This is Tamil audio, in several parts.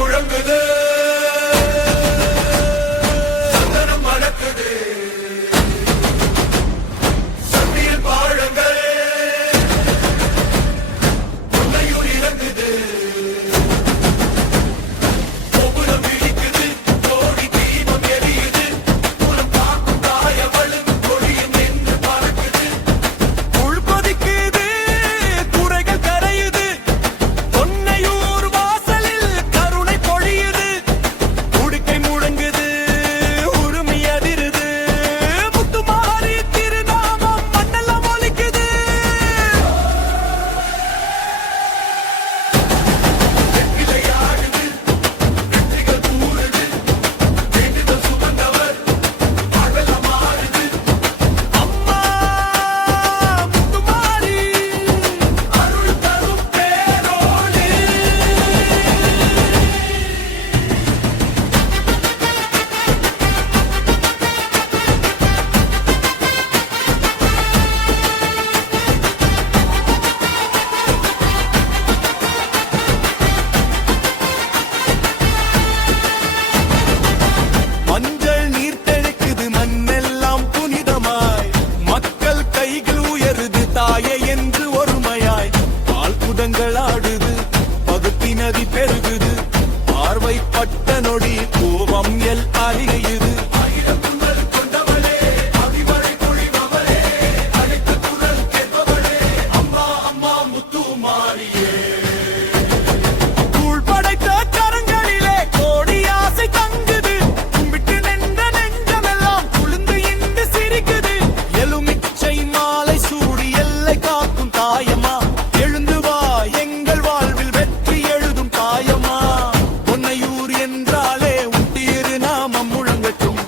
முழங்குது சந்தனம் மணக்குது சட்டியில் பாழங்கள் பொன்னையூர் இறங்குது கோபுரம் இடிக்குது கோடி தீபம் எரியுது புறம் காக்கும் தாயவளும் கொடியும் நின்று பறக்குது உள் கொதிக்குது குறைகள் கரையுது பொன்னையூர் வாசலில் கருணை பொழியுது உடுக்கை முழங்குது உரிமை அதிருது முத்துமாரி திருநாமம் மண்ணெல்லாம் ஒலிக்குது விளையாடுது வெற்றிகள் கூறுது வேண்டுதல் சுமந்தவர் வாழ்வெல்லாம் மாறுது அம்மா முத்துமாரி அருள் தரும் பேரோடு மஞ்சள் நீர் தெளிக்குது மண்ணெல்லாம் புனிதமாய் மக்கள் கைகள் உயருது தாயை என்று ஒருமையாய் பால் குடங்கள் ஆடுது பகுத்தி நதி பெருகுது பார்வைப்பட்ட நொடி கோபம் எல் அழியுது ஆயிரம் துன்னல் கொண்டவளே அடிமழை பொழிபவளே அழைத்த குரல் கேட்பவளே அம்மா அம்மா முத்து மாறியே கூழ் படைத்த கரங்களிலே கோடி ஆசை தங்குது கும்பிட்டு நின்ற நெஞ்சமெல்லாம் குளிர்ந்து இன்று சிரிக்குது எலுமிச்சை மாலை சூடி எல்லை காக்கும் தாயம்மா எழுந்து வா எங்கள் வாழ்வில் வெற்றி எழுதும் தாயம்மா பொன்னையூர் என்றாலே உன் திருநாமம் முழங்கட்டும்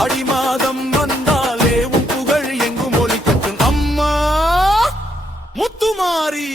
ஆடி மாதம் வந்தாலே உன் புகழ் எங்கும் ஒலிக்கட்டும் அம்மா முத்துமாரி